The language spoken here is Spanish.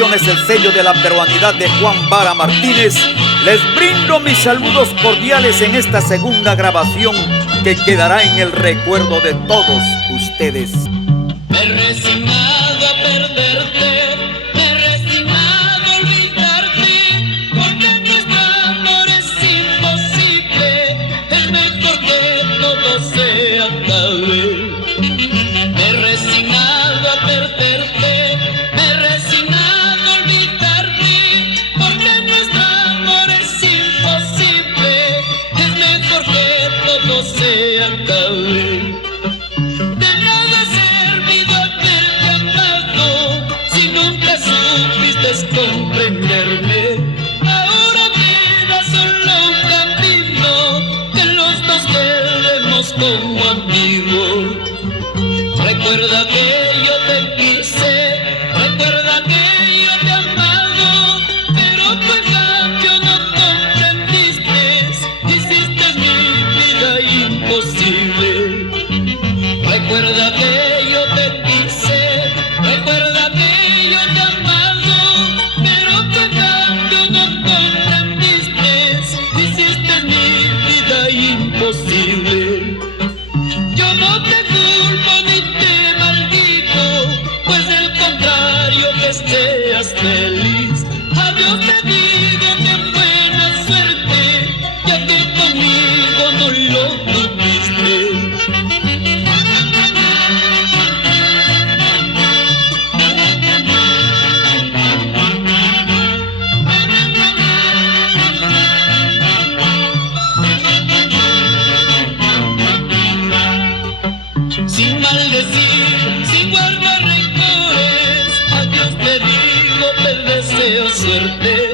Es el sello de la peruanidad de Juan Vara Martínez. Les brindo mis saludos cordiales en esta segunda grabación que quedará en el recuerdo de todos ustedes. Me he resignado a perderte, me he resignado a olvidarte, porque nuestro amor es imposible, es mejor que todo se acabe. Me he resignado a perderte, me he resignado a olvidarte, porque nuestro amor es imposible, es mejor que todo se acabe. Comprenderme, ahora queda solo un camino que los dos queremos como amigos. Recuerda que yo te quise, recuerda que yo te he amado, pero tú en cambio no comprendiste, hiciste mi vida imposible. Recuerda que yo te quise, recuerda que yo te he amado, imposible. Yo no te culpo ni te maldigo, pues al contrario que seas feliz. Adiós te digo que buena suerte, ya que conmigo no lo tuviste. Sin maldecir, sin guardar rencores, a Dios te digo, te deseo suerte.